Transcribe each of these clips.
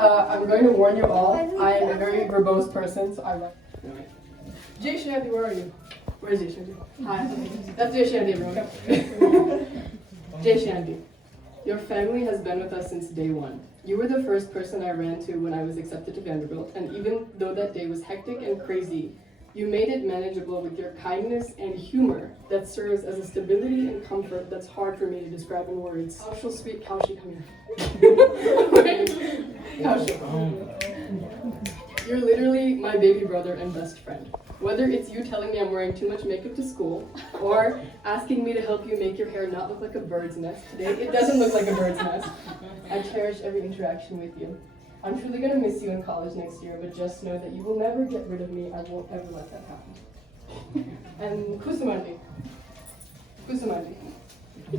I'm going to warn you all, I am a very verbose person, so I like... Jay Shandy, where are you? Where is Jay Shandy? Hi. That's Jay Shandy, everyone. Jay Shandy, your family has been with us since day one. You were the first person I ran to when I was accepted to Vanderbilt, and even though that day was hectic and crazy, you made it manageable with your kindness and humor that serves as a stability and comfort that's hard for me to describe in words. Kaushal, sweet Kaushi, come here. Kaushal. You're literally my baby brother and best friend. Whether it's you telling me I'm wearing too much makeup to school, or asking me to help you make your hair not look like a bird's nest today, it doesn't look like a bird's nest. I cherish every interaction with you. I'm truly gonna miss you in college next year, but just know that you will never get rid of me. I won't ever let that happen. And Kusumandi,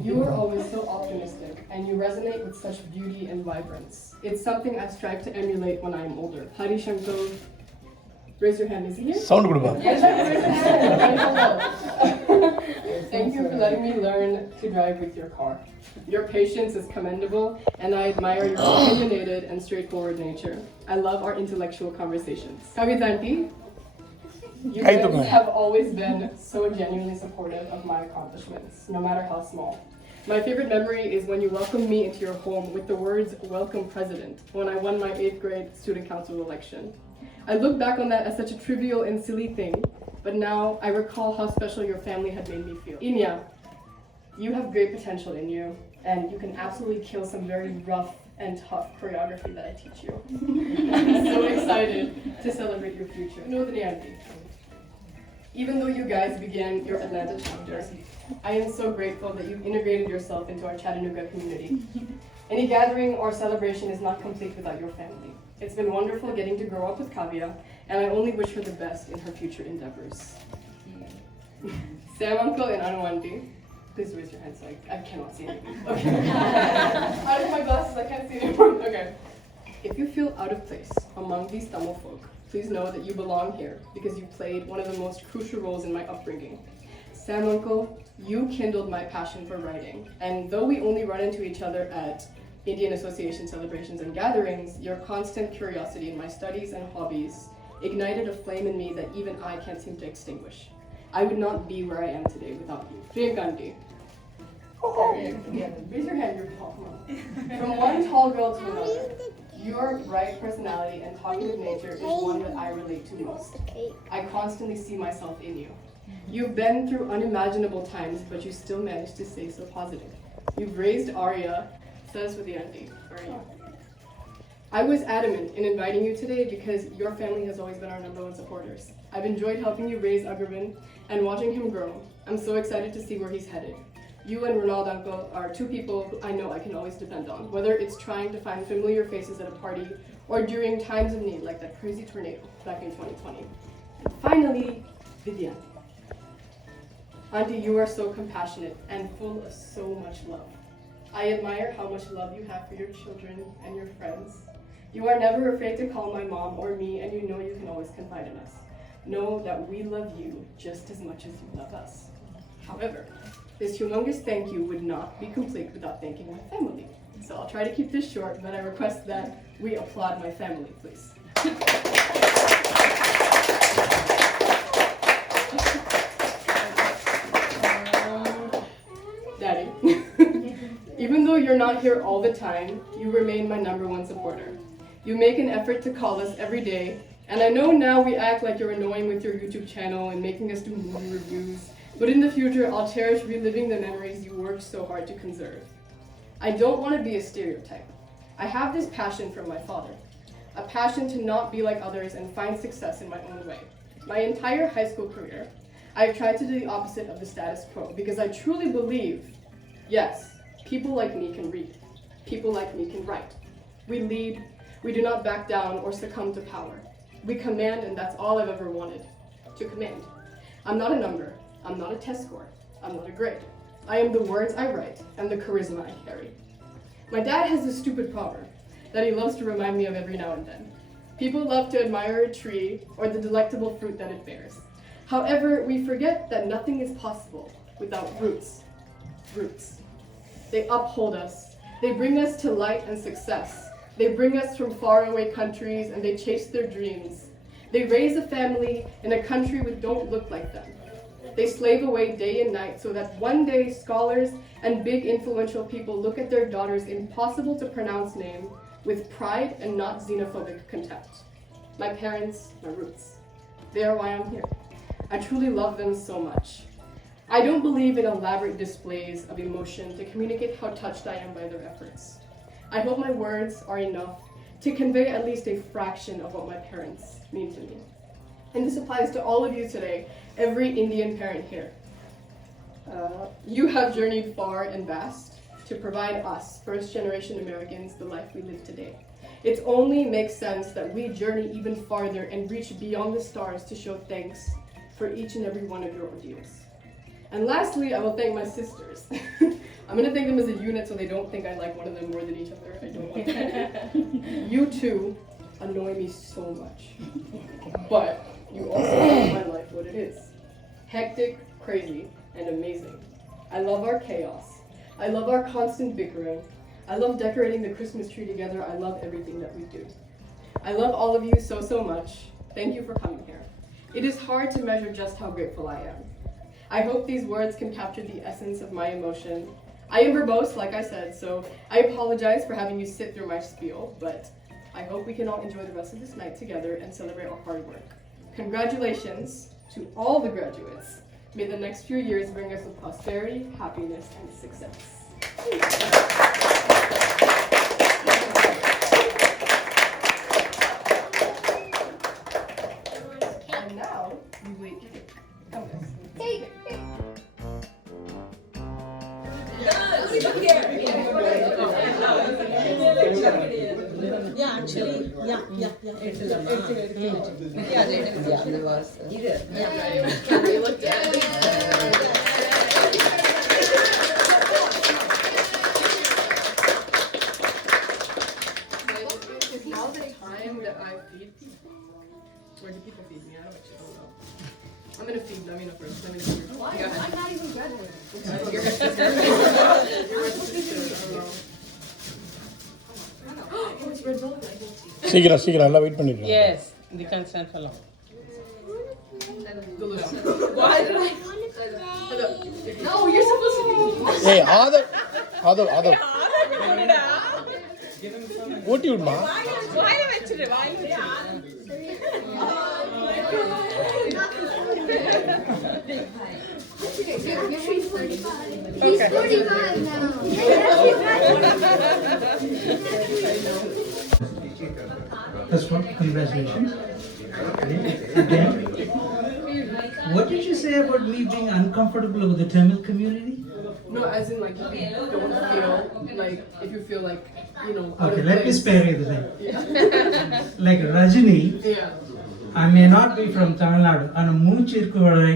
you are always so optimistic, and you resonate with such beauty and vibrance. It's something I strive to emulate when I am older. Hari Shankar, raise your hand. Is he here? Sound good about. Yes, raise your hand. Thank you for letting me learn to drive with your car. Your patience is commendable, and I admire your opinionated and straightforward nature. I love our intellectual conversations. Kavitanti, you guys have always been so genuinely supportive of my accomplishments, no matter how small. My favorite memory is when you welcomed me into your home with the words, "Welcome, President," when I won my 8th grade student council election. I look back on that as such a trivial and silly thing, but now I recall how special your family had made me feel. Inya, you have great potential in you, and you can absolutely kill some very rough and tough choreography that I teach you. I'm so excited to celebrate your future. Know the Nyanti. Even though you guys began your Atlanta chapter, I am so grateful that you've integrated yourself into our Chattanooga community. Any gathering or celebration is not complete without your family. It's been wonderful getting to grow up with Kavya, and I only wish her the best in her future endeavors. Sam, Uncle, and Anuwanti, please raise your hand so I cannot see anything. Okay. Out of my glasses, I can't see anyone. Okay. If you feel out of place among these Tamil folk, please know that you belong here because you played one of the most crucial roles in my upbringing. Sam, Uncle, you kindled my passion for writing, and though we only run into each other at Indian Association celebrations and gatherings, your constant curiosity in my studies and hobbies ignited a flame in me that even I can't seem to extinguish. I would not be where I am today without you. Priyankanti. Raise your hand, you're tall. From one tall girl to another, your bright personality and talkative nature is one that I relate to most. I constantly see myself in you. You've been through unimaginable times, but you still managed to stay so positive. You've raised Arya, says with the auntie. Where are you? I was adamant in inviting you today because your family has always been our #1 supporters. I've enjoyed helping you raise Agarwin and watching him grow. I'm so excited to see where he's headed. You and Ronald Uncle are two people who I know I can always depend on, whether it's trying to find familiar faces at a party or during times of need like that crazy tornado back in 2020. And finally, Vidya. Auntie, you are so compassionate and full of so much love. I admire how much love you have for your children and your friends. You are never afraid to call my mom or me, and you know you can always confide in us. Know that we love you just as much as you love us. However, this humongous thank you would not be complete without thanking my family. So I'll try to keep this short, but I request that we applaud my family, please. Daddy, even though you're not here all the time, you remain my #1 supporter. You make an effort to call us every day, and I know now we act like you're annoying with your YouTube channel and making us do movie reviews, but in the future, I'll cherish reliving the memories you worked so hard to conserve. I don't want to be a stereotype. I have this passion from my father, a passion to not be like others and find success in my own way. My entire high school career, I've tried to do the opposite of the status quo because I truly believe, yes, people like me can read. People like me can write. We lead, we do not back down or succumb to power. We command, and that's all I've ever wanted, to command. I'm not a number. I'm not a test score. I'm not a grade. I am the words I write and the charisma I carry. My dad has this stupid proverb that he loves to remind me of every now and then. People love to admire a tree or the delectable fruit that it bears. However, we forget that nothing is possible without roots. Roots. They uphold us. They bring us to light and success. They bring us from faraway countries and they chase their dreams. They raise a family in a country which don't look like them. They slave away day and night so that one day scholars and big influential people look at their daughter's impossible to pronounce name with pride and not xenophobic contempt. My parents, my roots. They are why I'm here. I truly love them so much. I don't believe in elaborate displays of emotion to communicate how touched I am by their efforts. I hope my words are enough to convey at least a fraction of what my parents mean to me. And this applies to all of you today, every Indian parent here. You have journeyed far and vast to provide us, first-generation Americans, the life we live today. It only makes sense that we journey even farther and reach beyond the stars to show thanks for each and every one of your ordeals. And lastly, I will thank my sisters. I'm gonna thank them as a unit so they don't think I like one of them more than each other. I don't want that. You two annoy me so much. But you also make my life what it is. Hectic, crazy, and amazing. I love our chaos. I love our constant bickering. I love decorating the Christmas tree together. I love everything that we do. I love all of you so, so much. Thank you for coming here. It is hard to measure just how grateful I am. I hope these words can capture the essence of my emotion. I am verbose, like I said, so I apologize for having you sit through my spiel, but I hope we can all enjoy the rest of this night together and celebrate our hard work. Congratulations to all the graduates. May the next few years bring us with prosperity, happiness, and success. And now, we wait. Come this. Hey. Yeah, actually, yeah. Can we look down? Is now the time that I feed people? Or do people feed me? I actually don't know. I'm gonna feed Navina first. Navina first. Why? I'm not even graduating. You're my sister. You're my sister. I don't know. Oh, it's red velvet. சீக்கிரம் எல்லாம் wait பண்ணிடுறோம். Yes, they can stand for long. Why did I? No, you're supposed to be. ஏய் ஆதவ் ஓட்டி விடுமா. வாயில வெச்சிரு, வாயில வெச்சிரு. He's 45 now. First one, congratulations. Again. What did you say about me being uncomfortable with the Tamil community? No, as in like if you don't feel like if you feel like out Okay, of let me place. spare you the thing. Yeah. Like Rajini, Yeah. I may not be from Tamil Nadu, and மூச்சு இருக்கு வரை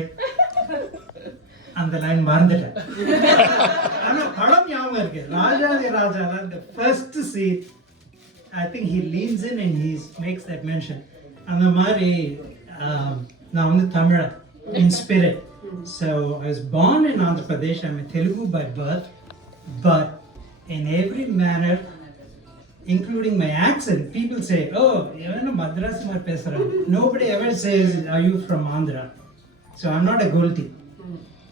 அந்த line மறந்துட்டேன். ஆனா படம் ஞாபகம் இருக்கு. ராஜாதி ராஜால the first scene, I think he leans in and he makes that mention. அந்த மாதிரி நான் வந்து தமிழன் in spirit. So I was born in Andhra Pradesh. I'm a Telugu by birth, but in every manner, including my accent, people say, "Oh, you're a Madras mar pesara." Nobody ever says, "Are you from Andhra?" So I'm not a Golti.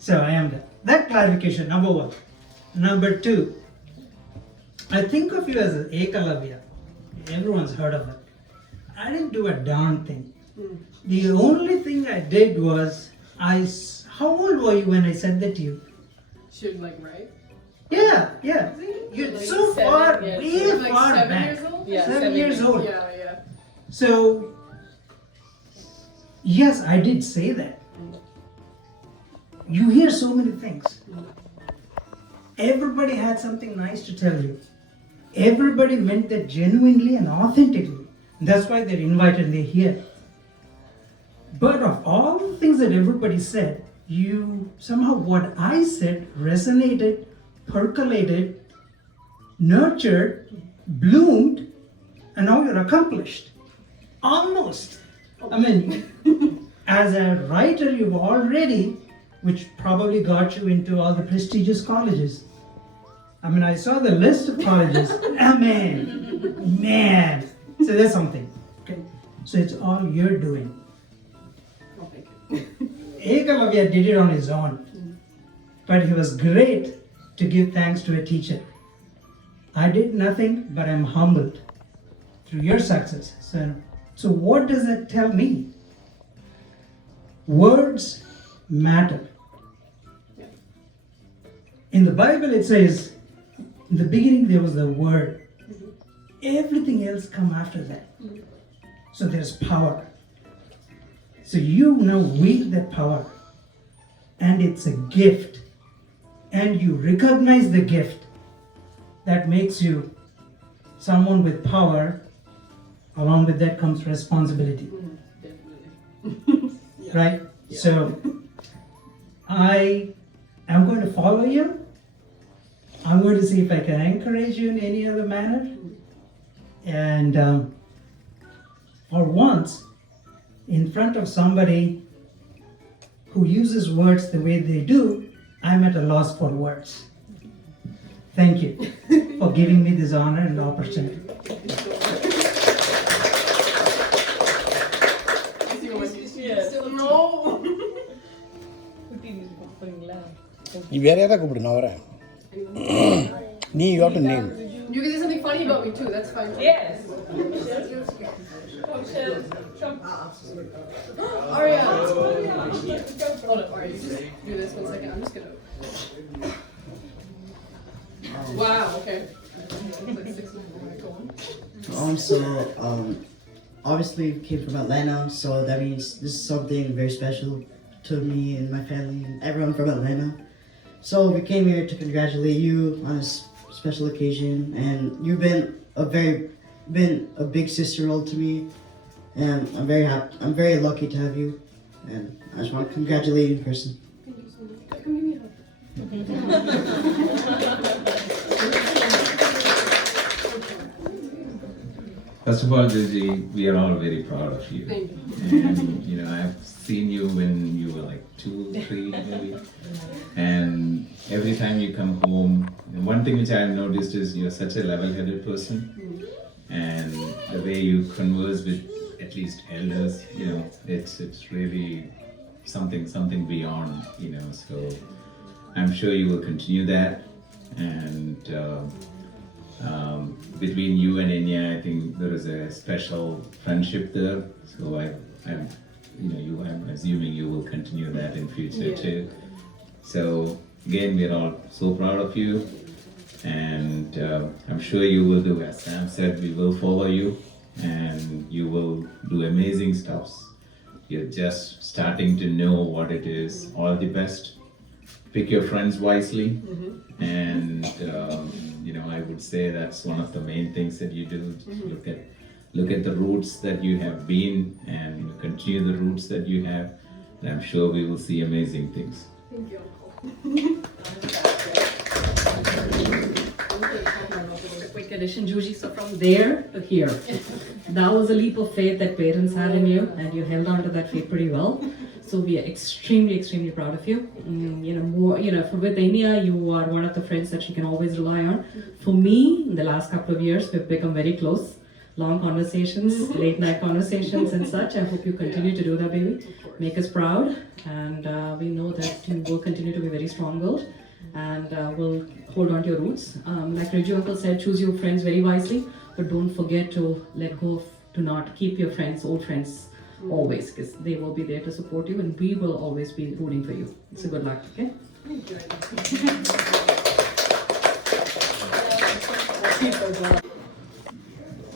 So I am that. That clarification, number one. Number two, I think of you as an Ekalavya. Everyone's heard of it. I didn't do a darn thing. The only thing I did was, how old were you when I said that to you? Should like right? Yeah. You're Like so 7, far, yeah, way so like far 7 back. years old? Yeah, 7 7 years old. Yeah. So, yes, I did say that. You hear so many things. Everybody had something nice to tell you. Everybody meant that genuinely and authentically. That's why they're invited and they're here. But of all the things that everybody said, somehow what I said resonated, percolated, nurtured, bloomed, and now you're accomplished. Almost. I mean, as a writer, you've already, which probably got you into all the prestigious colleges. I mean, I saw the list of colleges. Amen. Man. So there's something. Okay. So it's all you're doing. I'll take it. Ekalavya did it on his own. But he was great to give thanks to a teacher. I did nothing, but I'm humbled through your success. So what does that tell me? Words matter. In the Bible it says, in the beginning there was the word. Everything else come after that. So there's power. So you now wield that power. And it's a gift. And you recognize the gift. That makes you someone with power. Along with that comes responsibility. Definitely. Right? So I am going to follow you. I'm going to see if I can encourage you in any other manner. And for once, in front of somebody who uses words the way they do, I'm at a loss for words. Thank you for giving me this honor and opportunity. நீ வேற யாரா கூப்பிடு நான் வரேன் நீ you have to name. You can say something funny about me too, that's fine. Yes. Arya! Hold up, Arya, you just do this 1 second. I'm just gonna. Wow, okay. Like 6 minutes. Alright, go on. So, obviously came from Atlanta, so that means this is something very special to me and my family and everyone from Atlanta. So we came here to congratulate you on this special occasion, and you've been a big sister role to me, and I'm very happy. I'm very lucky to have you, and I just want to congratulate you in person. Thank you so much. Come give me a hug. First of all, Gigi, we are all very proud of you. Thank you. And I've seen you when you were like 2, 3 maybe. And every time you come home, and one thing which I've noticed is you're such a level-headed person. And the way you converse with at least elders, it's really something beyond, So I'm sure you will continue that. And between you and Enya, I think there is a special friendship there. So I'm assuming you will continue that in future too. So again, we're all so proud of you, and I'm sure you will do as Sam said. We will follow you, and you will do amazing stuff. You're just starting to know what it is. All the best. Pick your friends wisely, and I would say that's one of the main things that you do. Look at the roots that you have been, and continue the roots that you have, and I'm sure we will see amazing things. Thank you, A quick addition, Juji. So from there to here, that was a leap of faith that parents had in you, and you held on to that faith pretty well. So we are extremely, extremely proud of you. With Enya, you are one of the friends that she can always rely on. For me, in the last couple of years, we've become very close. Long conversations, late night conversations and such. I hope you continue to do that, baby. Make us proud, and we know that you will continue to be very strong-willed, and will hold on to your roots. Like Raju uncle said, choose your friends very wisely, but don't forget to let go of, to not keep your friends, old friends, always, because they will be there to support you, and we will always be rooting for you. So good luck, okay? Thank you.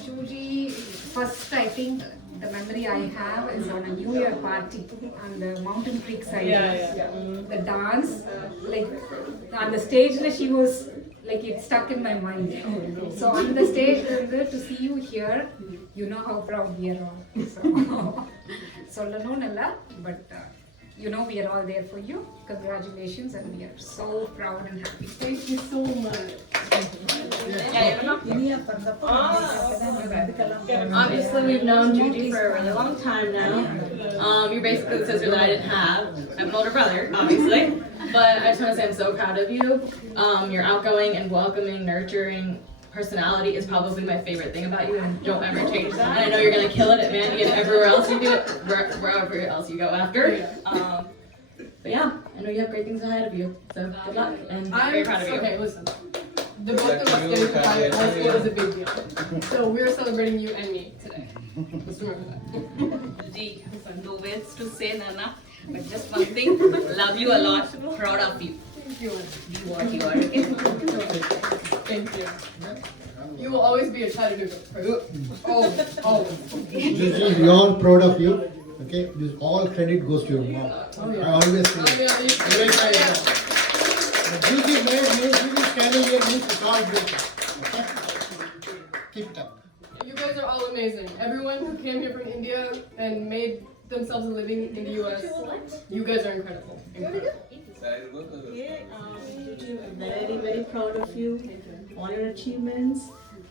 Juji, first I think the memory I have is on a New Year party on the Mountain Creek side. The dance, like on the stage, she was like it stuck in my mind. So on the stage, to see you here, you know how proud we are all. So, but we are all there for you. Congratulations, and we are so proud and happy. Thank you so much. Obviously, we've known Judy for a really long time now. You're basically the sister that I didn't have. I have an older brother, obviously. But I just want to say I'm so proud of you. You're outgoing and welcoming, nurturing personality is probably my favorite thing about you, and don't ever change that. And I know you're gonna kill it at Mandy and everywhere else you do it, wherever else you go after. But yeah, I know you have great things ahead of you. So good luck, and I'm very proud of you. Okay, listen. The both of us getting to high school is a big deal. So we're celebrating you and me today. Let's remember that. Gee, no words to say, Nana. But just one thing, love you a lot, proud of you. Thank you. Be what you are. Thank you. You will always be a Chattanooga person. Always, always. We are all proud of you. Okay, this all credit goes to your mom. Oh, yeah. I always say Oh, that. yeah, you should. Very proud of that. The Judy made standing here means it's all great. Keep it up. You guys are all amazing. Everyone who came here from India and made themselves a living in the US, you guys are incredible. Incredible. I'm very, very proud of you, all your achievements,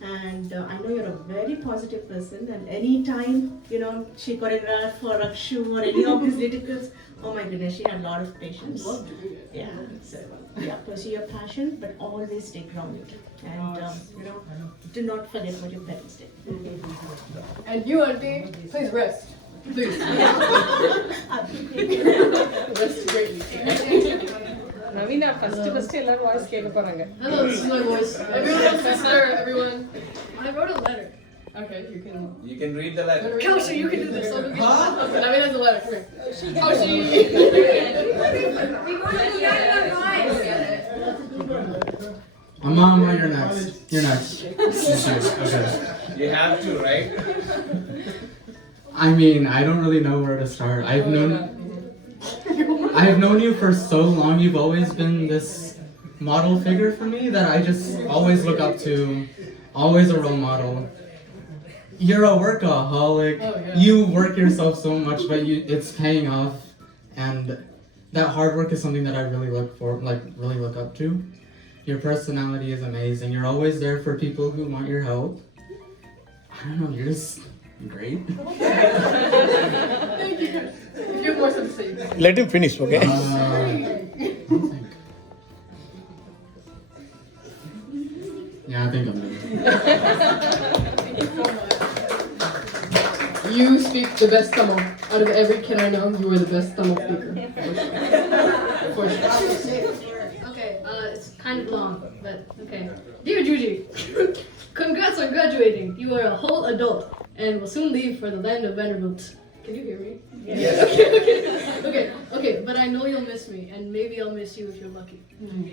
and I know you're a very positive person. And anytime she choreographed for Rakshu or any of these little girls, oh my goodness, she had a lot of patience. Yeah, so pursue your passion, but always stay grounded, and do not forget what your parents did. And you, Auntie, please rest. Please. Rest greatly. Navina, first எல்லாரும் voice கேட்க போறாங்க. Hello, this is my voice. Everyone, sister, everyone. I wrote a letter. Okay, You can read the letter. Kelsey, you can do this. Okay, Navina has a letter. Come here. Oh, she. Mama, you're next. You're next. Okay. You have to, right? I mean, I don't really know where to start. I have known you for so long. You've always been this model figure for me that I just always look up to. Always a role model. You're a workaholic. Oh, yeah. You work yourself so much, but it's paying off. And that hard work is something that I really really look up to. Your personality is amazing. You're always there for people who want your help. I don't know, you're just great. Thank you. If you have more stuff to say, you can say. Let him finish, okay? Yeah, I think I'm good. You speak the best Tamil. Out of every kid I know, you are the best Tamil speaker. For sure. Okay, it's kind of long, but okay. Dear Juji, congrats on graduating. You are a whole adult and will soon leave for the land of Vanderbilt. Can you hear me? Yes. Okay, but I know you'll miss me, and maybe I'll miss you if you're lucky.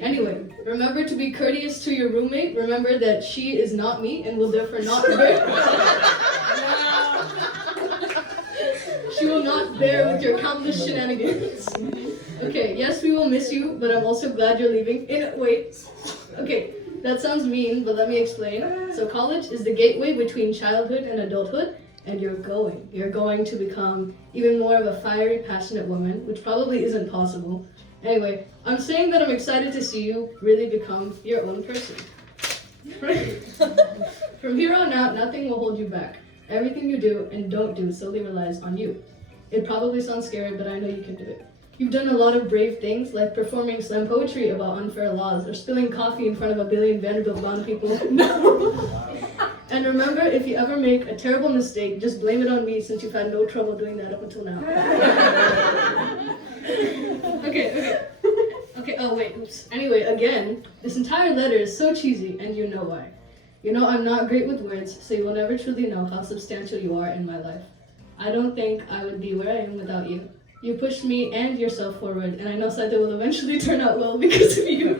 Anyway, remember to be courteous to your roommate. Remember that she is not me and will therefore not bear. She will not bear with your countless shenanigans. Okay, yes, we will miss you, but I'm also glad you're leaving. Wait. Okay, that sounds mean, but let me explain. So college is the gateway between childhood and adulthood, and you're going to become even more of a fiery, passionate woman, which probably isn't possible. Anyway, I'm saying that I'm excited to see you really become your own person. From here on out, nothing will hold you back. Everything you do and don't do solely relies on you. It probably sounds scary, but I know you can do it. You've done a lot of brave things, like performing slam poetry about unfair laws or spilling coffee in front of a billion Vanderbilt bound people. And remember, if you ever make a terrible mistake, just blame it on me since you've had no trouble doing that up until now. Okay, oh wait, oops. Anyway, again, this entire letter is so cheesy, and you know why. You know I'm not great with words, so you will never truly know how substantial you are in my life. I don't think I would be where I am without you. You pushed me and yourself forward, and I know Saida will eventually turn out well because of you.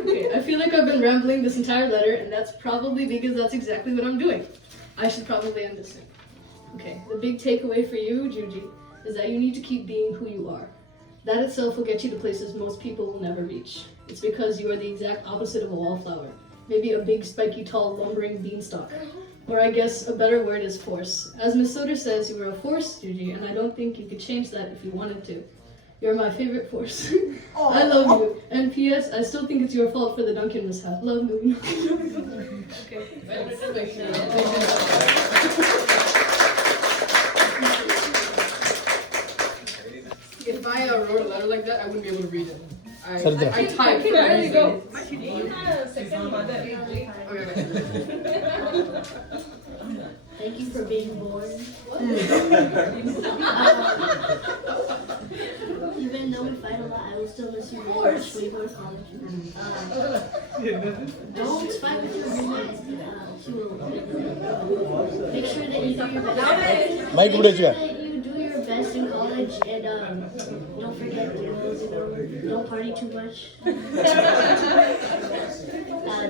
Okay, I feel like I've been rambling this entire letter, and that's probably because that's exactly what I'm doing. I should probably end this thing. Okay, the big takeaway for you, Juji, is that you need to keep being who you are. That itself will get you to places most people will never reach. It's because you are the exact opposite of a wallflower. Maybe a big, spiky, tall, lumbering beanstalk. Or I guess a better word is force. As Miss Soder says, you are a force, Juji, and I don't think you could change that if you wanted to. You're my favorite force. I love you. And P.S. I still think it's your fault for the Duncan mishap. Love you. Okay. If I wrote a letter like that, I wouldn't be able to read it. Saritra. I type for There you go. everything. You had a second mother. Thank you for being born. Even though we fight a lot, I will still miss you very much when you go to college. Don't fight with your roommate. She will make sure that you do your best. Mic Make sure that you do your best in college and don't forget girls, don't party too much.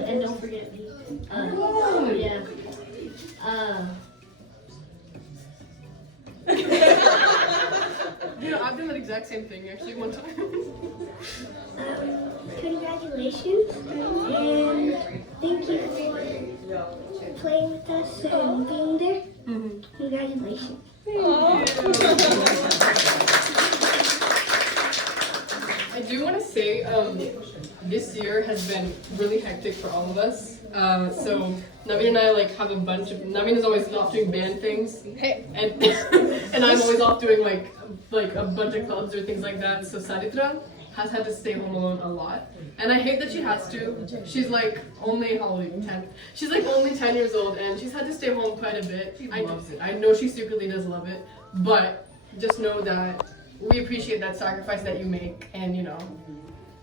And don't forget me. Yeah. You know, I've done that exact same thing actually one time. Congratulations and thank you for playing with us and being there. Congratulations. I do want to say this year has been really hectic for all of us. So Naveen and I have a bunch of. Naveen is always off doing band things, and I'm always off doing like a bunch of clubs or things like that. So Saritra has had to stay home alone a lot, and I hate that she has to. She's only how old are you? 10. She's only 10 years old, and she's had to stay home quite a bit. I loves it. I know she secretly does love it, but just know that we appreciate that sacrifice that you make, and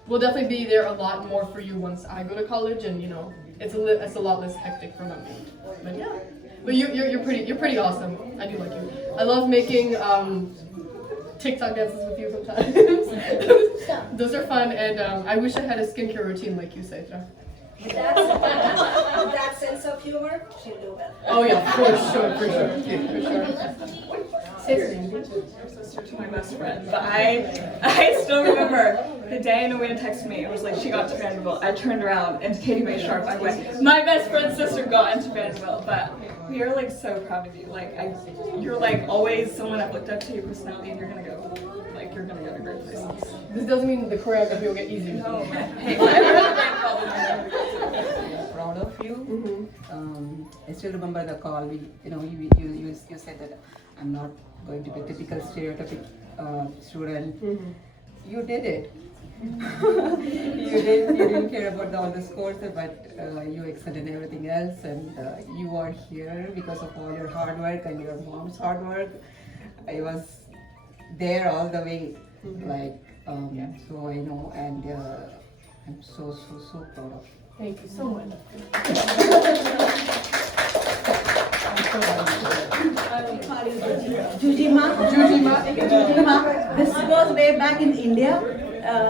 we'll definitely be there a lot more for you once I go to college, and it's a lot less hectic for me. But yeah, but you're pretty awesome. I do like you. I love making TikTok dances with you sometimes. Those are fun, and I wish I had a skincare routine like you, Saitra. With that sense of humor, she'll do well. Oh yeah, for sure. Sister to my best friend, but I still remember the day Noena texted me. It was like she got to Vanderbilt. I turned around and Katie Mae Sharp. I went, my best friend's sister got into Vanderbilt. But we are so proud of you. You're always someone I've looked up to your personality, and you're gonna go to great places. This doesn't mean the choreography will get easier. No, hey, proud of you. I still remember the call. You said that I'm not going to be a typical stereotypic student. You did it. You didn't care about all the scores, but you excelled in everything else, and you are here because of all your hard work and your mom's hard work. I was there all the way, so I know, and I'm so proud of you. Thank you so much. Jujima. This goes way back in India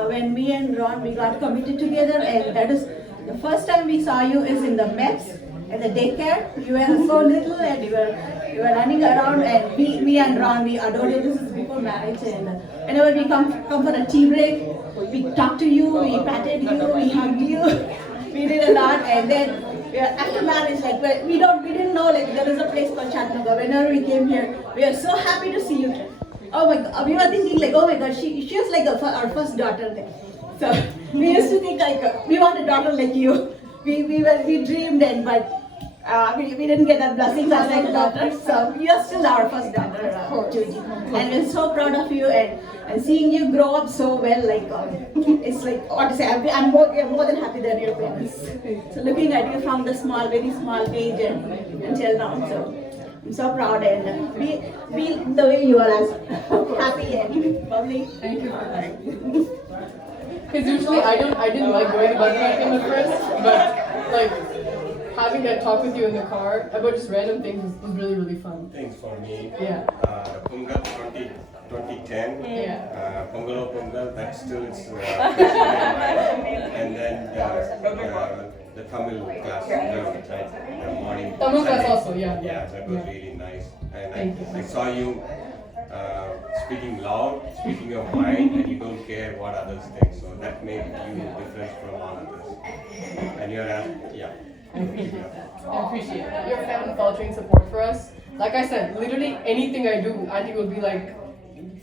when me and Ron we got committed together, and that is the first time we saw you is in the Mets at the daycare. You were so little and you were running around, and me and Ron we adored you. This is before marriage, and whenever we come for a tea break, we talked to you, we patted you, we hugged you, we did a lot, and then. After marriage, we didn't know there is a place called Chattanooga. Whenever we came here, we are so happy to see you. Oh my God, we were thinking oh my God, she was our first daughter there. So we used to think we want a daughter like you. We dreamed but we didn't get that blessing as a daughter. So you are still our first daughter, Judy, and we're so proud of you and seeing you grow up so well. It's what to say. I'm more than happy that you're parents. So looking at you from the very small age until now, so I'm so proud, and be the way you are, as happy and bubbly. Thank you for that. Because usually I didn't like going to backpacking at first, but having that talk with you in the car about just random things was really, really fun. Things for me. Yeah. Pongal 2010. Yeah. Pongal, that still is and then the Tamil class, the morning. Tamil class also, yeah. Yeah, that was really nice. And I saw you speaking loud, speaking your mind, and you don't care what others think. So that made you different from all others. And you're I appreciate that. I appreciate that. Your family following support for us. Like I said, literally anything I do, I think will be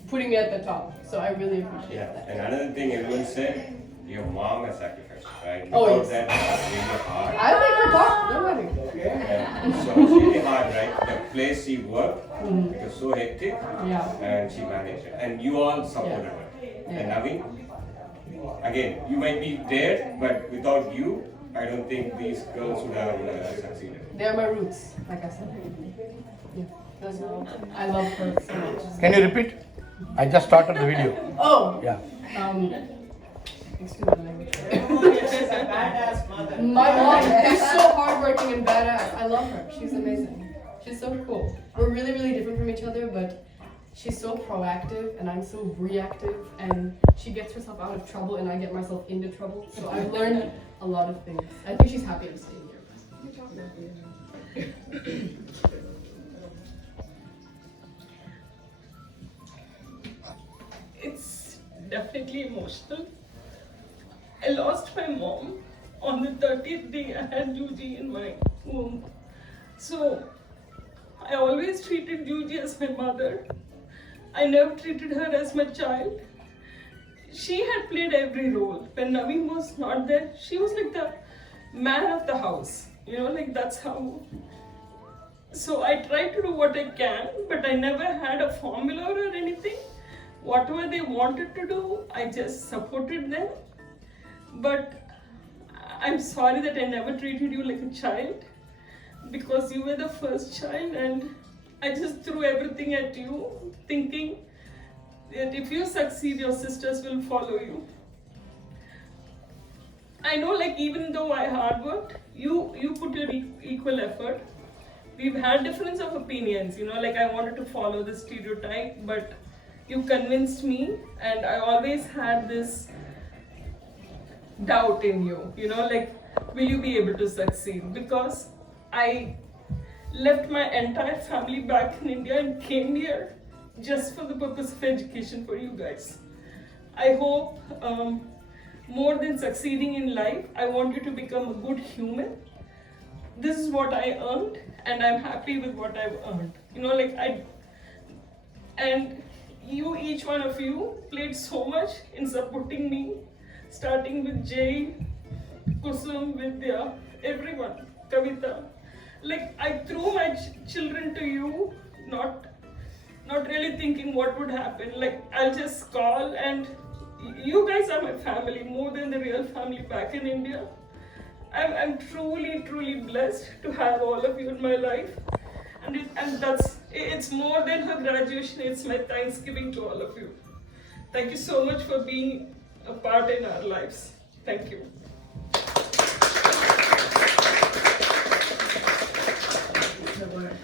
putting me at the top. So I really appreciate that. And another thing everyone said, your mom has sacrificed, right? Oh, yes. That was really hard. I like her talk. Nobody. So it's really hard, right? The place she worked, it was so hectic, and she managed it. And you all supported her. And Naveen, again, you might be there, but without you, I don't think these girls would have succeeded. They are my roots, like I said. Yeah, that's all. I love her so much. Can you repeat? I just started the video. Oh. Yeah. Excuse my language. My mom is so hardworking and badass. I love her. She's amazing. She's so cool. We're really, really different from each other, but she's so proactive and I'm so reactive, and she gets herself out of trouble and I get myself into trouble. So I've learned a lot of things. I think she's happy I'm staying here. It's definitely emotional. I lost my mom on the 30th day I had Juji in my womb. So I always treated Juji as my mother. I never treated her as my child. She had played every role. When Naveen was not there, she was like the man of the house. You know, like that's how. So I tried to do what I can, but I never had a formula or anything. Whatever they wanted to do, I just supported them. But I'm sorry that I never treated you like a child, because you were the first child and I just threw everything at you, thinking that if you succeed, your sisters will follow you. I know, like, even though I hard worked, you put your equal effort. We've had difference of opinions, you know, like I wanted to follow the stereotype, but you convinced me, and I always had this doubt in you, you know, like, will you be able to succeed? Because I left my entire family back in India and came here just for the purpose of education for you guys. I hope more than succeeding in life, I want you to become a good human. This is what I earned, and I'm happy with what I've earned. You know, like and you, each one of you, played so much in supporting me, starting with Jay, Kusum, Vidya, everyone, Kavita. Like, I threw my children to you, not really thinking what would happen. Like, I'll just call, and you guys are my family, more than the real family back in India. I'm truly, truly blessed to have all of you in my life. And it's more than her graduation, it's my Thanksgiving to all of you. Thank you so much for being a part in our lives. Thank you. The word.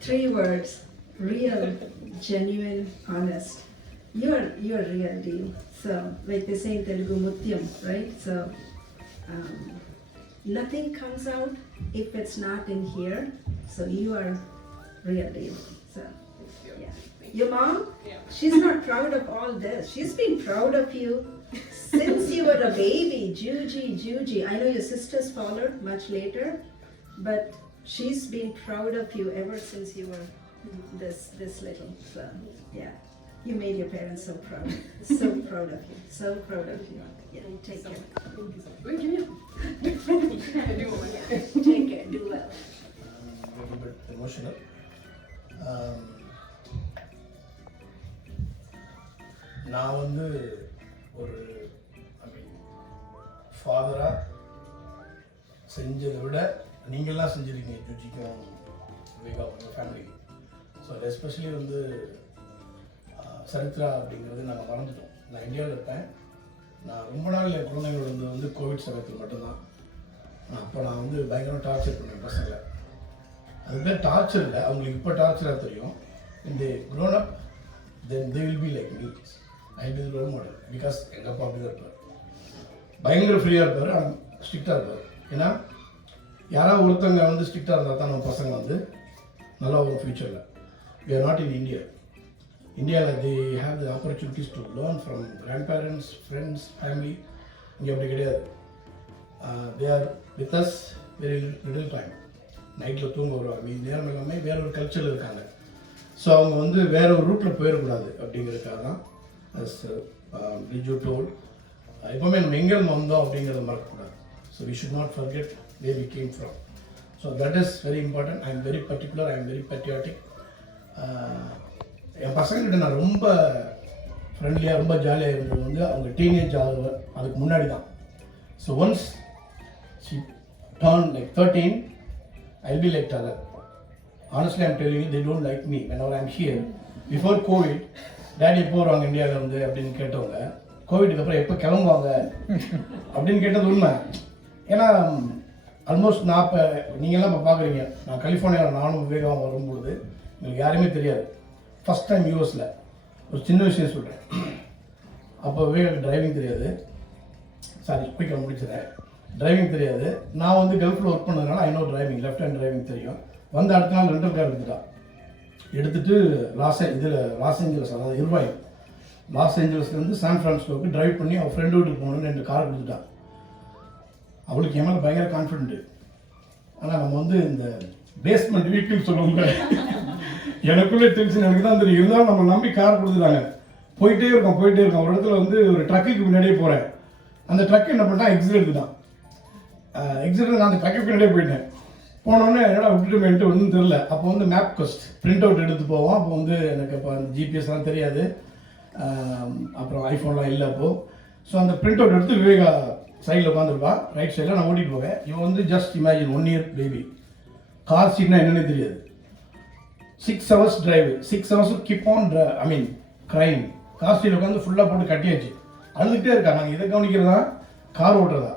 3 words: real, genuine, honest. You're real deal. So, like they say in Telugu, Mutyam, right? So, nothing comes out if it's not in here. So you are real deal. So, yeah. Your mom, she's not proud of all this. She's been proud of you since you were a baby. Juji. I know your sisters followed much later, but she's been proud of you ever since you were this little. So, yeah. You made your parents so proud. So proud of you. So proud of you. Yeah, take care. Take care. Do well. A little bit emotional. நான் வந்து ஒரு ஃபாதராக செஞ்சதை விட நீங்கள்லாம் செஞ்சுருக்கீங்க ஜூஜிக்கும் விவேகா உங்கள் ஃபேமிலிக்கு. So especially வந்து சரித்ரா அப்படிங்கிறது நாங்கள் மறந்துட்டோம். நான் இந்தியாவில் இருப்பேன். நான் ரொம்ப நாள் என் குழந்தைங்களோட வந்து கோவிட் சமயத்தில் மட்டும்தான். அப்போ நான் வந்து பயங்கரமாக டார்ச்சர் பண்ணேன் பசங்களை. அது பேர் டார்ச்சர் இல்லை, அவங்களுக்கு இப்போ டார்ச்சராக தெரியும். இந்த grown up then they will be like me. I will role model. Because எங்கள் அப்பா அப்படி தான் இருப்பார். பயங்கர ஃப்ரீயாக இருப்பார், ஆனால் ஸ்ட்ரிக்டாக இருப்பார். ஏன்னா யாராவது ஒருத்தவங்க வந்து ஸ்ட்ரிக்டாக இருந்தால் தான் நம்ம பசங்க வந்து நல்லா ஒரு ஃப்யூச்சரில். We are not in India. India, they have the opportunities to learn from grandparents, friends, family. இங்கே அப்படி கிடையாது. They are with us very little time. நைட்டில் தூங்க வருவாங்க. மீதி நேரம் எல்லாமே வேற ஒரு கல்ச்சரில் இருக்காங்க. ஸோ அவங்க வந்து வேற ஒரு ரூட்டில் போயிடக்கூடாது அப்படிங்கிறதுக்காக தான் as Riju told, எப்போவுமே நம்ம எங்கேருந்து வந்தோம் அப்படிங்கிறத மறக்கக்கூடாது. So we should not forget where we came from. So that is very important. I am very particular, I am very patriotic. என் பசங்கள்கிட்ட நான் ரொம்ப ஃப்ரெண்ட்லியாக ரொம்ப ஜாலியாக இருந்தது வந்து அவங்க டீனேஜ் ஆகுற அதுக்கு முன்னாடி தான். So once she turned like 13, I'll be like Tara. Honestly, I'm telling you, they don't like me whenever I'm here. Before COVID, daddy எப்போ வருவாங்க இந்தியாவில் வந்து அப்படின்னு கேட்டவங்க, கோவிடுக்கு அப்புறம் எப்போ கிளம்புவாங்க அப்படின்னு கேட்டது உண்மை. ஏன்னா ஆல்மோஸ்ட் நான் இப்போ நீங்கள்லாம் இப்போ பார்க்குறீங்க, நான் கலிஃபோர்னியாவில் நானும் விவேகாவும் வரும்பொழுது எங்களுக்கு யாருமே தெரியாது. ஃபஸ்ட் டைம் யூஎஸில் ஒரு சின்ன விஷயம் சொல்கிறேன். அப்போ விவேக் டிரைவிங் தெரியாது, சாரி குயிக்காக முடிச்சிடறேன். டிரைவிங் தெரியாது. நான் வந்து கல்ஃபில் ஒர்க் பண்ணதுனால I know driving, left hand driving தெரியும். வந்து அடுத்த நாள் ரெண்டல் கார் எடுத்துகிட்டு லாஸ் ஏஞ்சலஸ், அதாவது இருவாய் லாஸ் ஏஞ்சலஸ்லேருந்து சான் ஃப்ரான்சிஸ்கோவுக்கு டிரைவ் பண்ணி அவள் ஃப்ரெண்டு வீட்டுக்கு போகணுன்னு 2 கார் கொடுத்துட்டான். அவளுக்கு என் மேலே பயங்கர கான்ஃபிடென்ட்டு. ஆனால் நம்ம வந்து இந்த பேஸ்மெண்ட் வீக்கில் சொல்லுவோங்க, எனக்குள்ளே டென்ஷன் எனக்கு தான் தெரியும். இருந்தாலும் நம்ம நம்பி கார் கொடுத்துட்டாங்க. போயிட்டே இருக்கோம். ஒரு இடத்துல வந்து ஒரு ட்ரக்குக்கு முன்னாடியே போகிறேன். அந்த ட்ரக் என்ன பண்ணால் எக்ஸிட் எடுத்துட்டான். நான் அந்த ட்ரக்கு பின்னாடியே போயிட்டேன். போனோடனே என்னடா விட்டுட்டு ஒன்றும் தெரில. அப்போ வந்து மேப் கொஸ்ட் பிரிண்ட் அவுட் எடுத்து போவோம். அப்போ வந்து எனக்கு இப்போ அந்த ஜிபிஎஸ்லாம் தெரியாது, அப்புறம் ஐஃபோன்லாம் இல்லை அப்போது. ஸோ அந்த பிரிண்ட் அவுட் எடுத்து விவேகா சைடில் உட்காந்துருப்பா, ரைட் சைடில் நான் ஓட்டிகிட்டு போவேன். இவன் வந்து just imagine 1 year baby, car சீட்னா என்னன்னே தெரியாது. 6 hours drive, 6 hours keep on crying. Car seat உட்காந்து ஃபுல்லாக போட்டு கட்டியாச்சு, அழுதுகிட்டே இருக்கா. நாங்கள் இதை கவனிக்கிறதா கார் ஓட்டுறதா,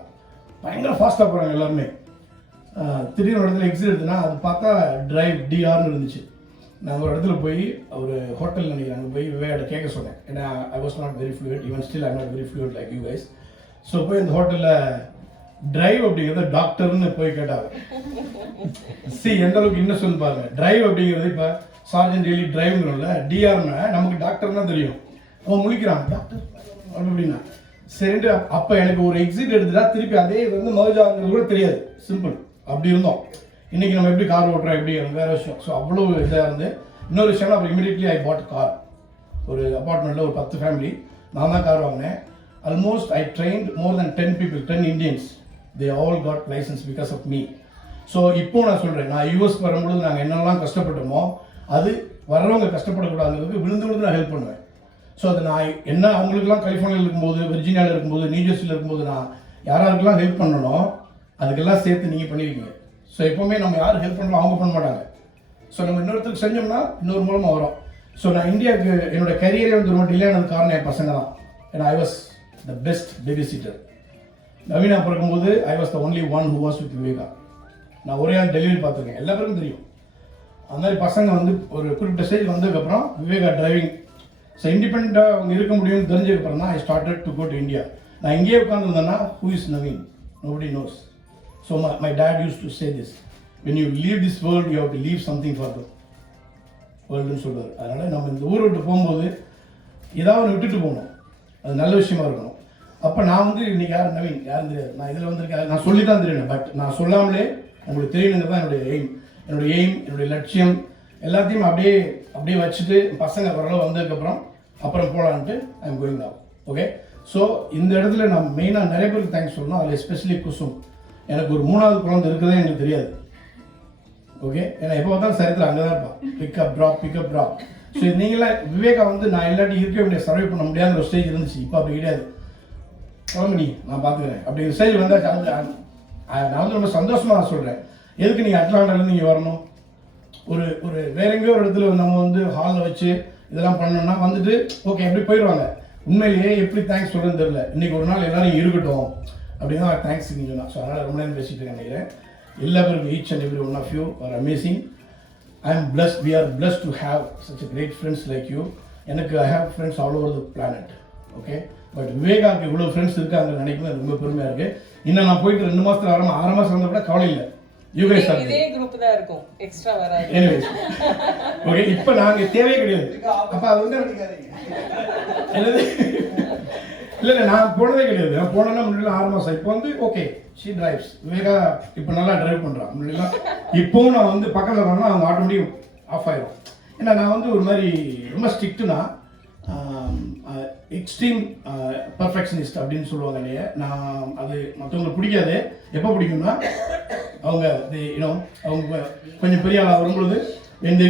பயங்கர ஃபாஸ்ட்டாக போகிறாங்க எல்லாருமே. திடீர்னு ஒரு இடத்துல எக்ஸிட் எடுத்துனா அது பார்த்தா டிரைவ் டிஆர்னு இருந்துச்சு. நாங்கள் ஒரு இடத்துல போய் ஒரு ஹோட்டல் நினைக்கிறேன், அங்கே போய் விவேகிட்ட கேட்க சொன்னேன். ஏன்னா I was not very fluid, even still I not very fluid like you guys. So போய் அந்த ஹோட்டலில் டிரைவ் அப்படிங்கிறத டாக்டர்னு போய் கேட்டாங்க. எந்த அளவுக்கு இன்னும் பாருங்க. டிரைவ் அப்படிங்கிறது இப்போ சார்ஜன் டெய்லி டிரைவ்ங்கிறோம்ல, டிஆர்னா நமக்கு டாக்டர்னா தெரியும். அவன் முழிக்கிறான் டாக்டர் அப்படின்னா சரின்ட்டு. அப்போ எனக்கு ஒரு எக்ஸிட் எடுத்துட்டா திருப்பி அதே இது வந்து மர்ஜ் ஆகுறது கூட தெரியாது. சிம்பிள் அப்படி இருந்தோம். இன்றைக்கி நம்ம எப்படி கார் ஓட்டுறோம் எப்படி வேறு விஷயம். ஸோ அவ்வளோ இதாக இருந்து இன்னொரு விஷயம்னா அப்புறம் இமீடியட்லி ஐ பாட் கார். ஒரு அப்பார்ட்மெண்ட்டில் ஒரு 10 ஃபேமிலி, நான் தான் கார் வாங்கினேன். Almost I trained more then 10 people, 10 Indians. They all got license because of me. So இப்போ நான் சொல்கிறேன், நான் யூஎஸ்க்கு வரும்பொழுது நாங்கள் என்னெல்லாம் கஷ்டப்பட்டோமோ அது வர்றவங்க கஷ்டப்படக்கூடாதுங்கிறதுக்கு விழுந்து நான் ஹெல்ப் பண்ணுவேன். ஸோ அது நான் என்ன அவங்களுக்குலாம் கலிஃபோர்னியாவில் இருக்கும்போது, வெர்ஜீனியாவில் இருக்கும்போது, நியூஜெர்சியில் இருக்கும்போது நான் யாராருக்கெல்லாம் ஹெல்ப் பண்ணணும் அதுக்கெல்லாம் சேர்த்து நீங்கள் பண்ணியிருக்கீங்க. ஸோ எப்போவுமே நம்ம யார் ஹெல்ப் பண்ணலாம் அவங்க பண்ண மாட்டாங்க. ஸோ நம்ம இன்னொருத்தருக்கு செஞ்சோம்னா இன்னொரு மூலமாக வரும். ஸோ நான் இந்தியாவுக்கு என்னோடய கரியரே வந்து ரொம்ப டிலே ஆனது காரணம் என் பசங்க தான். ஏன்னா I was the best baby sitter. Naveena பிறக்கும்போது I was the only one who was with Viveka. நான் ஒரே ஆள் டெலிவரி பார்த்துருக்கேன், எல்லா பேருக்கும் தெரியும். அந்த மாதிரி பசங்க வந்து ஒரு குறிப்பிட்ட ஸ்டேஜ் வந்ததுக்கப்புறம் விவேகா டிரைவிங் ஸோ இண்டிபெண்ட்டாக அவங்க இருக்க முடியும்னு தெரிஞ்சதுக்கப்புறம் தான் I started to go to India. நான் இங்கேயே உட்காந்துருந்தேன்னா who is Naveen, nobody knows. So my dad used to say this, when you leave this world you have to leave something for the world னு சொல்லுவார். அதனால் நம்ம இந்த ஊரை விட்டு போகும்போது ஏதாவது விட்டுட்டு போகணும், அது நல்ல விஷயமா இருக்கணும். அப்போ நான் வந்து இன்றைக்கி யார் நவீன் யாரும் தெரியாது, நான் இதில் வந்திருக்கேன், நான் சொல்லி தான் தெரியணும். பட் நான் சொல்லாமலே உங்களுக்கு தெரியணுங்கிறது தான் என்னுடைய எய்ம், லட்சியம் எல்லாத்தையும் அப்படியே வச்சுட்டு பசங்க வரலாம் வந்ததுக்கப்புறம் போகலான்ட்டு I am going now. Okay, so இந்த இடத்துல நான் மெயினாக நிறைய பேருக்கு தேங்க்ஸ் சொல்லணும். அதில் எஸ்பெஷலி குசும், எனக்கு ஒரு 3வது குழந்தை இருக்குதே எனக்கு தெரியாது. ஓகே, ஏன்னா எப்போ பார்த்தாலும் சரித்திரம் அங்கே தான் இருப்பான், பிக்கப் ட்ராப். ஸோ நீங்களே விவேகா வந்து நான் இல்லாட்டி இருக்க வேண்டிய சர்வை பண்ண முடியாத ஒரு ஸ்டேஜ் இருந்துச்சு. இப்போ அப்படி கிடையாது, கிளம்பி நான் பார்த்துக்கிறேன் அப்படி ஒரு ஸ்டேஜ் வந்தால் நான் வந்து ரொம்ப சந்தோஷமாக நான் சொல்கிறேன். எதுக்கு நீங்கள் அட்லாண்டாலேருந்து இங்கே வரணும்? ஒரு வேற எங்கேயோ ஒரு இடத்துல நம்ம வந்து ஹாலில் வச்சு இதெல்லாம் பண்ணோம்னா வந்துட்டு ஓகே அப்படி போயிடுவாங்க. உண்மையிலேயே எப்படி தேங்க்ஸ் சொல்கிறேன்னு தெரியல. இன்றைக்கி ஒரு நாள் எல்லோரும் இருக்கட்டும் அப்படின்னு தான் தேங்க்ஸ் சொன்னால். ஸோ அதனால் ரொம்ப நேரம் பேசிட்டு நினைக்கிறேன். எல்லா பேருக்கும் each and every one of you are amazing. I am blessed, we are blessed to have such a great friends like you. எனக்கு I have friends all over the planet. Okay, but விவேகாவுக்கு இவ்வளோ friends இருக்காங்க நினைக்கிறது ரொம்ப பெருமையாக இருக்குது. இன்னும் நான் போயிட்டு 2 மாதத்தில் வராமல் 6 மாதம் வந்தால் கூட கவலை இல்லை. இதே குரூப் தான் இருக்கும், எக்ஸ்ட்ரா வராது. எனிவேஸ் ஓகே, இப்போ நாங்கள் தேவையே கிடையாது. அப்போ அது வந்து இல்லை நான் போனதே கிடையாது. நான் போனேன்னா முன்னாடி 6 மாதம். இப்போ வந்து ஓகே ஷீ டிரைவ்ஸ், விவேகா இப்போ நல்லா டிரைவ் பண்ணுறான். முன்னாடிலாம் இப்போவும் நான் வந்து பக்கத்தில் வரணும்னா அவங்க ஆட்டோமேட்டிக் ஆஃப் ஆயிடும். ஏன்னா நான் வந்து ஒரு மாதிரி ரொம்ப ஸ்ட்ரிக்ட்டுனா எக்ஸ்ட்ரீம் பர்ஃபெக்ஷனிஸ்ட் அப்படின்னு சொல்லுவாங்க இல்லையா. நான் அது மற்றவங்களுக்கு பிடிக்காது. எப்போ பிடிக்கும்னா அவங்க அவங்க கொஞ்சம் பெரிய ஆளாக வரும்பொழுது when they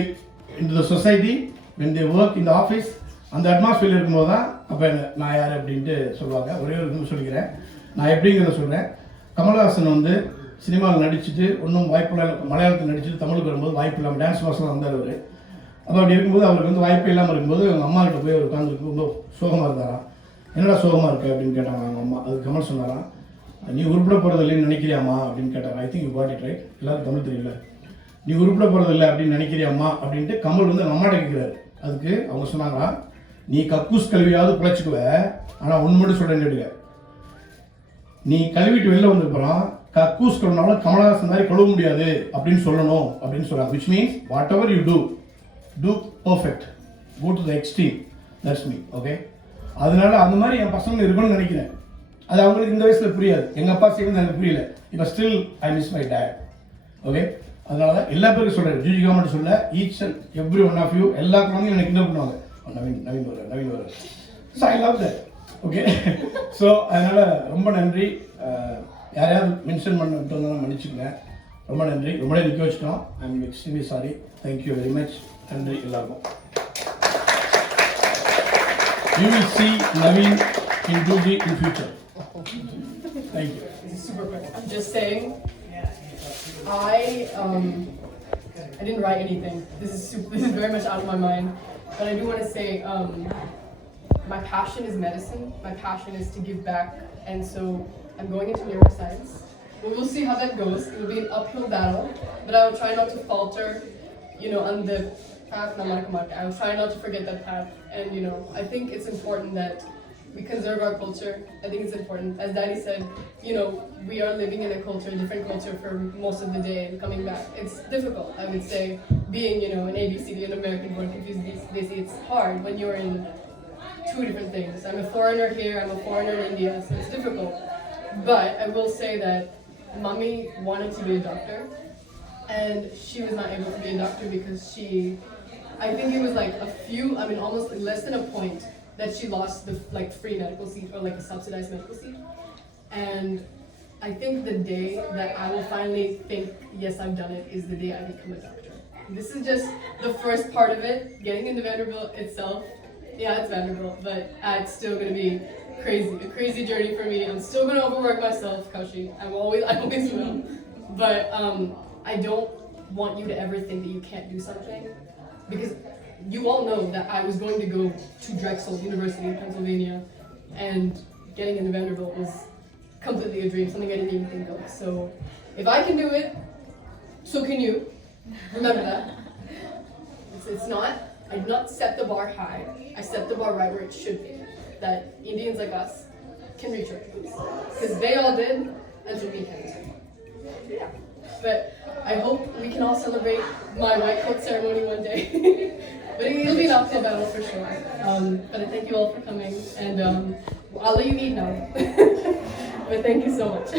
into the society, when they work in the office, அந்த அட்மாஸ்பியர் இருக்கும்போது தான் அப்போ நான் யார் அப்படின்ட்டு சொல்லுவாங்க. ஒரே ஒரு நிமிஷம் சொல்லிக்கிறேன். நான் எப்படிங்கிறத சொல்கிறேன். கமல்ஹாசன் வந்து சினிமாவில் நடிச்சுட்டு ஒன்றும் வாய்ப்பு மலையாளத்தில் நடிச்சுட்டு தமிழுக்கு வரும்போது வாய்ப்பு இல்லாமல் டான்ஸ் மாதம் வந்தார் அவர். அப்போ அப்படி இருக்கும்போது அவருக்கு வந்து வாய்ப்பு இல்லாமல் இருக்கும்போது அவங்க அம்மா கிட்ட போய் அவர் உட்காந்துருக்கு ரொம்ப சோகமாக இருந்தாராம். என்னடா சோகமாக இருக்கு அப்படின்னு கேட்டாங்க அவங்க அம்மா. அது கமல் சொன்னாராம், நீ உருப்பிட போகிறது இல்லைன்னு நினைக்கிறியாம்மா அப்படின்னு கேட்டாங்க. I think you got it right. எல்லாரும் தமிழ் தெரியல. நீ உருப்பிட போகிறது இல்லை அப்படின்னு நினைக்கிறியாம்மா அப்படின்ட்டு கமல் வந்து அவங்க அம்மாட்ட கேட்குறாரு. அதுக்கு அவங்க சொன்னாங்களா, நீ கக்கூஸ் கல்வியாவது பிழைச்சிக்குவ, ஆனால் ஒன்று மட்டும் சொல்கிறேன்னு கேட்டுக்க, நீ கழுவிட்டு வெளில வந்திருப்போம் கக்கூஸ் கழுவினாலும் கமலஹாசன் மாதிரி கழுவ முடியாது அப்படின்னு சொல்லணும் அப்படின்னு சொல்கிறாங்க. Which means whatever you do perfect, go to the extreme. That's me. Okay, அதனால அந்த மாதிரி என் பசங்க இருக்கணும்னு நினைக்கிறேன். அது அவங்களுக்கு இந்த வயசில் புரியாது. எங்கள் அப்பா செய்வது எனக்கு புரியல. இப்போ still I miss my dad. Okay, அதனால தான் எல்லா பேருக்கும் சொல்கிறேன். ஜூஜி கவர்மெண்ட் சொல்ல each and every one of you எல்லா குழந்தையும் எனக்கு கிண்டல் பண்ணுவாங்க. நவீன் வர so I love that. Okay, so அதனால் ரொம்ப நன்றி. யாரையாவது மென்ஷன் பண்ணிட்டு வந்தாலும் மன்னிச்சுக்கங்க. ரொம்ப நன்றி. ரொம்ப நிற்க வச்சிட்டோம். I am extremely sorry. Thank you very much. நன்றி எல்லாருக்கும். You will see Naveen in 2D in future. Thank you. This is super quick. I'm just saying, I didn't write anything. This is very much out of my mind. But I do want to say, my passion is medicine. My passion is to give back, and so I'm going into neuroscience. We'll see how that goes. It will be an uphill battle, but I will try not to falter, on the path. I will try not to forget that path. And I think it's important that we conserve our culture. I think it's important. As Daddy said, we are living in a different culture for most of the day and coming back. It's difficult, I would say, being, an ABCD, an American born confused. They say it's hard when you're in two different things. I'm a foreigner here, I'm a foreigner in India, so it's difficult. But I will say that Mommy wanted to be a doctor, and she was not able to be a doctor because I think it was like almost less than a point that she lost the free medical seat or a subsidized medical seat. And I think the day that I will finally think, yes, I've done it, is the day I become a doctor. This is just the first part of it. Getting into Vanderbilt itself, yeah, it's Vanderbilt, but it's still going to be a crazy journey for me. I'm still going to overwork myself, Kaushi. I always will. But I don't want you to ever think that you can't do something, because you all know that I was going to go to Drexel University in Pennsylvania, and getting into Vanderbilt was completely a dream, something I didn't even think of. So if I can do it, so can you. Remember that. I did not set the bar high. I set the bar right where it should be. That Indians like us can reach our dreams. Because they all did, and so we can too. Yeah. But I hope we can all celebrate my white coat ceremony one day. But it'll be an uphill battle for sure. But I thank you all for coming, and I'll let you eat now. But thank you so much.